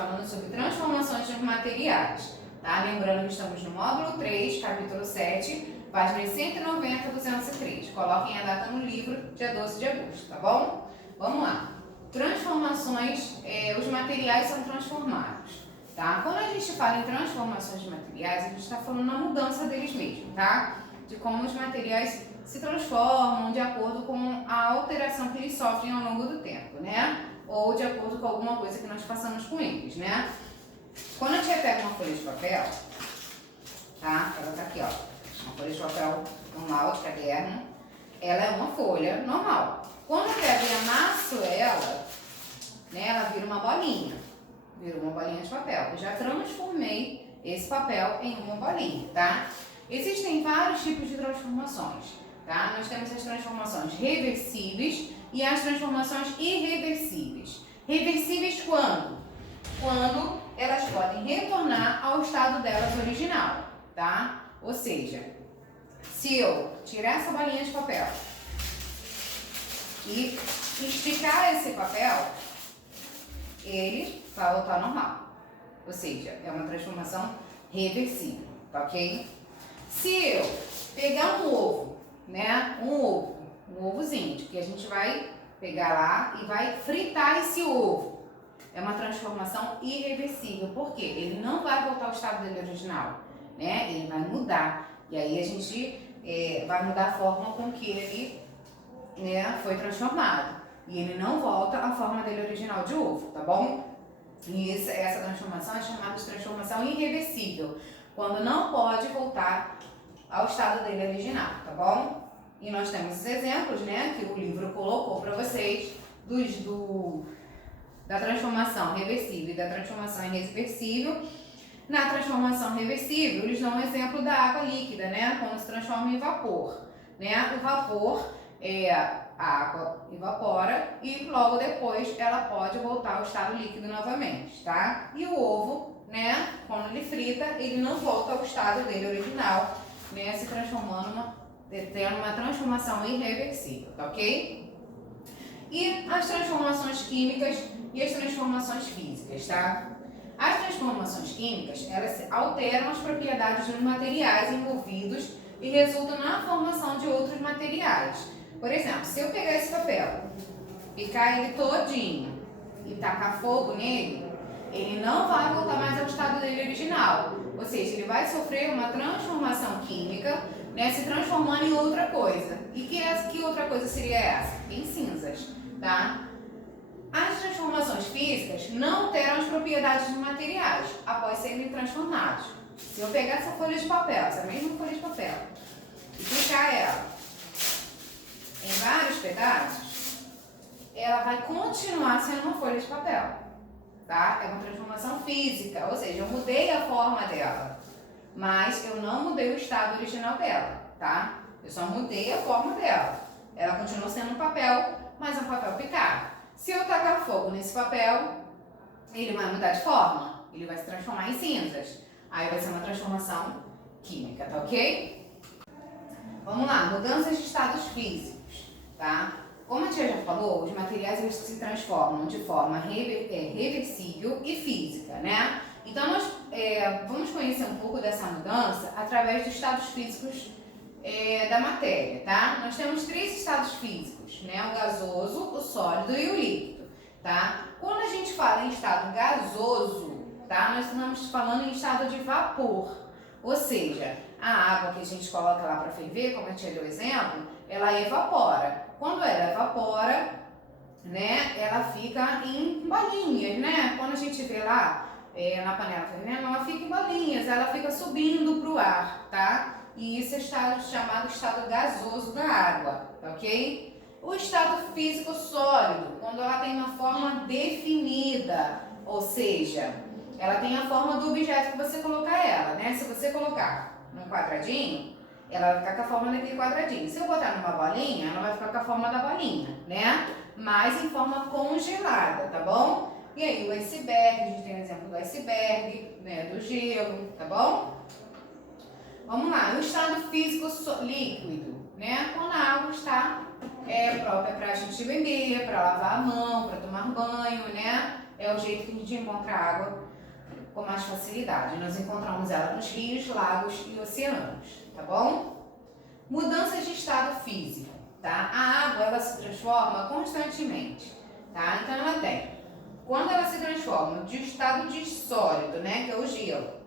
falando sobre transformações de materiais, tá? Lembrando que estamos no módulo 3, capítulo 7, páginas 190 a 203. Coloquem a data no livro, dia 12 de agosto, tá bom? Vamos lá. Transformações, os materiais são transformados, tá? Quando a gente fala em transformações de materiais, a gente está falando na mudança deles mesmo, tá? De como os materiais se transformam de acordo com a alteração que eles sofrem ao longo do tempo, né? Ou de acordo com alguma coisa que nós façamos com eles, né? Quando a tia pega uma folha de papel, tá? Ela tá aqui, ó. Uma folha de papel normal, de caderno. Ela é uma folha normal. Quando eu pego e amasso ela, né? Ela vira uma bolinha. Virou uma bolinha de papel. Eu já transformei esse papel em uma bolinha, tá? Existem vários tipos de transformações, tá? Nós temos as transformações reversíveis e as transformações irreversíveis. Reversíveis quando? Quando elas podem retornar ao estado delas original, tá? Ou seja, se eu tirar essa bolinha de papel e esticar esse papel, ele vai voltar ao normal. Ou seja, é uma transformação reversível, tá ok? Se eu pegar um ovo, né? Um ovozinho, que a gente vai pegar lá e vai fritar esse ovo. É uma transformação irreversível, porque ele não vai voltar ao estado dele original, né? Ele vai mudar. E aí a gente vai mudar a forma com que ele, né, foi transformado. E ele não volta à forma dele original de ovo, tá bom? E essa transformação é chamada de transformação irreversível, quando não pode voltar ao estado dele original, tá bom? E nós temos os exemplos, né, que o livro colocou para vocês da transformação reversível e da transformação irreversível. Na transformação reversível, eles dão um exemplo da água líquida, né, quando se transforma em vapor, né? O vapor a água evapora e logo depois ela pode voltar ao estado líquido novamente, tá? E o ovo, né, quando ele frita, ele não volta ao estado dele original, né, se transformando tendo uma transformação irreversível, tá ok? E as transformações químicas e as transformações físicas, tá? As transformações químicas, elas alteram as propriedades dos materiais envolvidos e resultam na formação de outros materiais. Por exemplo, se eu pegar esse papel, picar ele todinho e tacar fogo nele, ele não vai voltar mais ao estado dele original. Ou seja, ele vai sofrer uma transformação química, né, se transformando em outra coisa. E que outra coisa seria essa? Em cinzas, tá? As transformações físicas não alteram as propriedades dos materiais após serem transformados. Se eu pegar essa folha de papel, essa mesma folha de papel, e picar ela em vários pedaços, ela vai continuar sendo uma folha de papel, tá? É uma transformação física, ou seja, eu mudei a forma dela, mas eu não mudei o estado original dela, tá? Eu só mudei a forma dela. Ela continua sendo um papel, mas é um papel picado. Se eu tacar fogo nesse papel, ele vai mudar de forma, ele vai se transformar em cinzas. Aí vai ser uma transformação química, tá ok? Vamos lá, mudanças de estados físicos, tá? Como a tia já falou, os materiais eles se transformam de forma reversível e física, né? Então nós vamos conhecer um pouco dessa mudança através dos estados físicos da matéria, tá? Nós temos 3 estados físicos, né? O gasoso, o sólido e o líquido, tá? Quando a gente fala em estado gasoso, tá? Nós estamos falando em estado de vapor, ou seja, a água que a gente coloca lá para ferver, como a tia deu exemplo, ela evapora. Quando ela evapora, né? Ela fica em bolinhas, né? Quando a gente vê lá na panela fervendo, ela fica em bolinhas, ela fica subindo para o ar, tá? E isso é chamado estado gasoso da água, tá ok? O estado físico sólido, quando ela tem uma forma definida, ou seja, ela tem a forma do objeto que você colocar ela, né? Se você colocar num quadradinho, ela vai ficar com a forma daquele quadradinho. Se eu botar numa bolinha, ela vai ficar com a forma da bolinha, né? Mas em forma congelada, tá bom? E aí o iceberg, a gente tem o exemplo do iceberg, né? Do gelo, tá bom? Vamos lá, o estado físico líquido, né? Quando a água está própria para a gente beber, para lavar a mão, para tomar banho, né? é o jeito que a gente encontra água com mais facilidade. Nós encontramos ela nos rios, lagos e oceanos, tá bom? Mudanças de estado físico, tá? A água, ela se transforma constantemente, tá? Então ela tem, quando ela se transforma de estado de sólido, né, que é o gelo,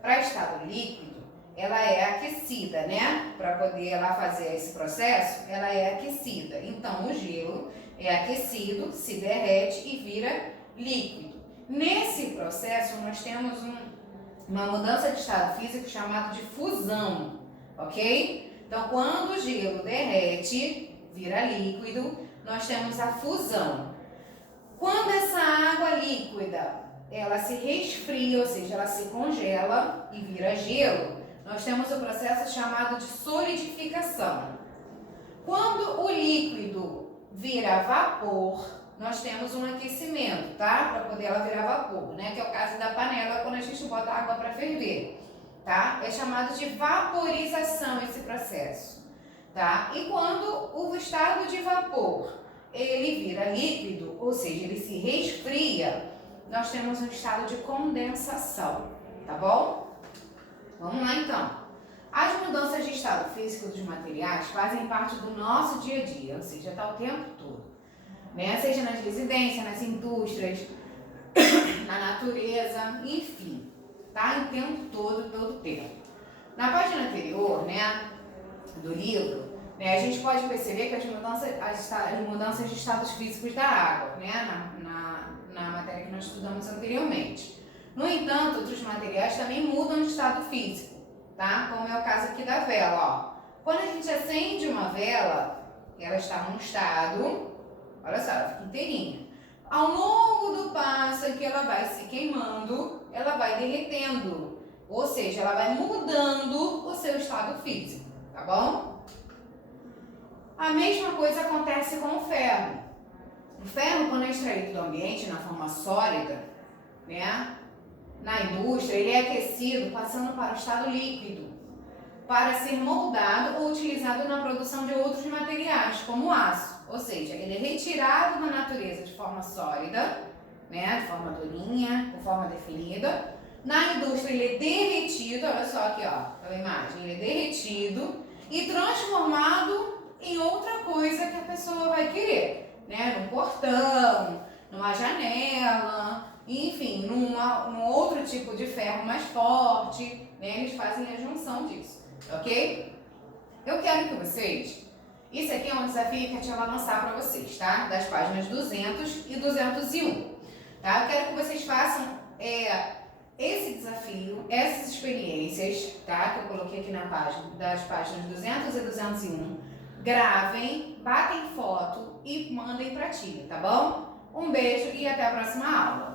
para estado líquido, ela é aquecida, né? Para poder ela fazer esse processo, ela é aquecida. Então o gelo é aquecido, se derrete e vira líquido. Nesse processo, nós temos uma mudança de estado físico chamada de fusão, ok? Então, quando o gelo derrete, vira líquido, nós temos a fusão. Quando essa água líquida, ela se resfria, ou seja, ela se congela e vira gelo, nós temos o processo chamado de solidificação. Quando o líquido vira vapor, nós temos um aquecimento, tá? Para poder ela virar vapor, né? Que é o caso da panela quando a gente bota água para ferver, tá? É chamado de vaporização esse processo, tá? E quando o estado de vapor, ele vira líquido, ou seja, ele se resfria, nós temos um estado de condensação, tá bom? Vamos lá então. As mudanças de estado físico dos materiais fazem parte do nosso dia a dia, ou seja, está o tempo todo, né? Seja nas residências, nas indústrias, na natureza, enfim, tá? O tempo todo o tempo. Na página anterior, né, do livro, né, a gente pode perceber que as mudanças de estados físicos da água, né, na matéria que nós estudamos anteriormente. No entanto, outros materiais também mudam de estado físico, tá? Como é o caso aqui da vela, ó. Quando a gente acende uma vela, ela está num estado, olha só, ela fica inteirinha. Ao longo do passo em que ela vai se queimando, ela vai derretendo, ou seja, ela vai mudando o seu estado físico, tá bom? A mesma coisa acontece com o ferro. O ferro, quando é extraído do ambiente na forma sólida, né, na indústria, ele é aquecido passando para o estado líquido, para ser moldado ou utilizado na produção de outros materiais, como o aço. Ou seja, ele é retirado da natureza de forma sólida, né, de forma durinha, de forma definida. Na indústria, ele é derretido, olha só aqui, ó, pela imagem, ele é derretido e transformado em outra coisa que a pessoa vai querer, né, num portão, numa janela, enfim, num outro tipo de ferro mais forte, né, eles fazem a junção disso, ok? Eu quero que vocês, isso aqui é um desafio que a tia vai lançar para vocês, tá? Das páginas 200 e 201, tá? Eu quero que vocês façam esse desafio, essas experiências, tá? Que eu coloquei aqui na página, das páginas 200 e 201, gravem, batem foto e mandem para a tia, tá bom? Um beijo e até a próxima aula.